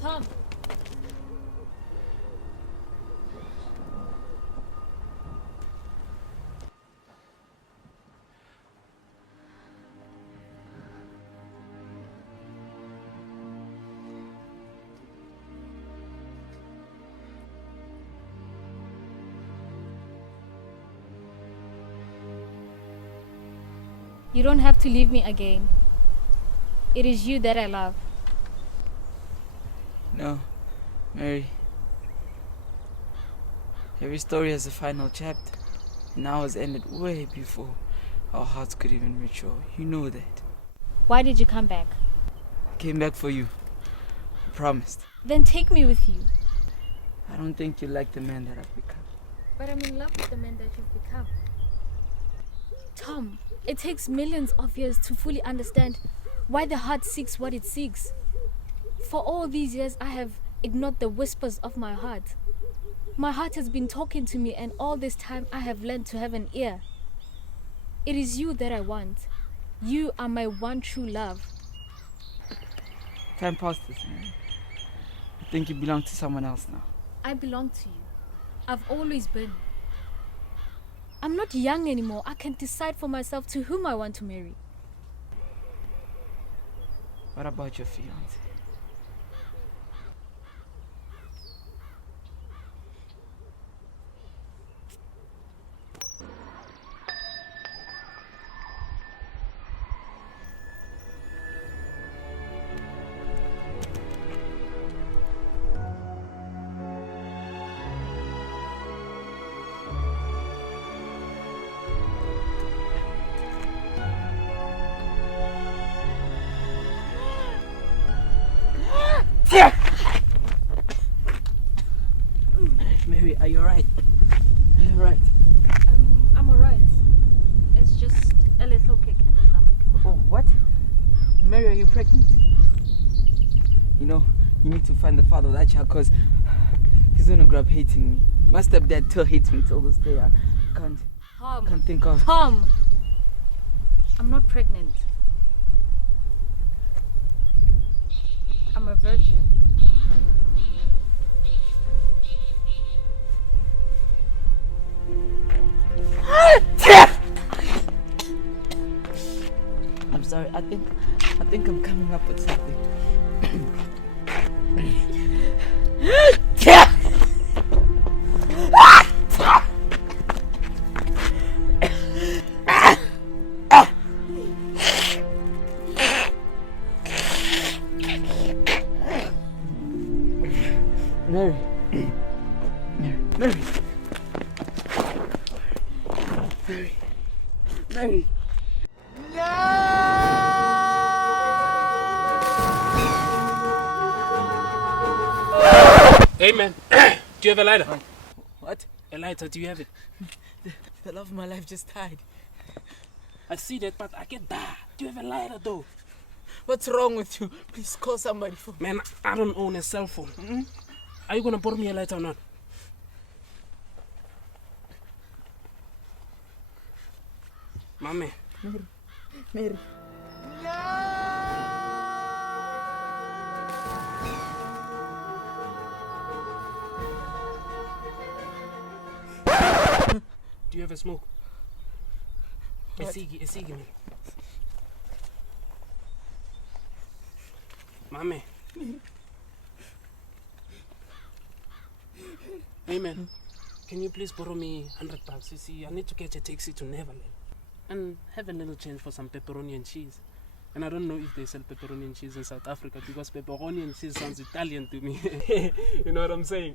Tom. You don't have to leave me again. It is you that I love. No, Mary. Every story has a final chapter, and ours ended way before our hearts could even mature. You know that. Why did you come back? I came back for you. I promised. Then take me with you. I don't think you like the man that I've become. But I'm in love with the man that you've become. Tom, it takes millions of years to fully understand why the heart seeks what it seeks. For all these years, I have ignored the whispers of my heart. My heart has been talking to me, and all this time I have learned to have an ear. It is you that I want. You are my one true love. Time passes, man. I think you belong to someone else now. I belong to you. I've always been. I'm not young anymore. I can decide for myself to whom I want to marry. What about your fiance? Mary, are you alright? Are you alright? I'm alright. It's just a little kick in the stomach. Oh, what? Mary, are you pregnant? You know, you need to find the father of that child, because he's gonna grow up hating me. My stepdad still hates me till this day. I can't think of... Tom! I'm not pregnant. I'm a virgin. I'm sorry, I think I'm coming up with something. Mary. Mary. Mary. Mary. Hey man, do you have a lighter? What? A lighter, do you have it? The love of my life just died. I see that, but I can't die. Do you have a lighter though? What's wrong with you? Please call somebody for me. Man, I don't own a cell phone. Hmm? Are you gonna borrow me a lighter or not? My man. Mary. Do you have a smoke? What? A ciggy, man. My man. Hey man, can you please borrow me $100? You see, I need to catch a taxi to Neverland and have a little change for some pepperoni and cheese. And I don't know if they sell pepperoni and cheese in South Africa because pepperoni and cheese sounds Italian to me. You know what I'm saying?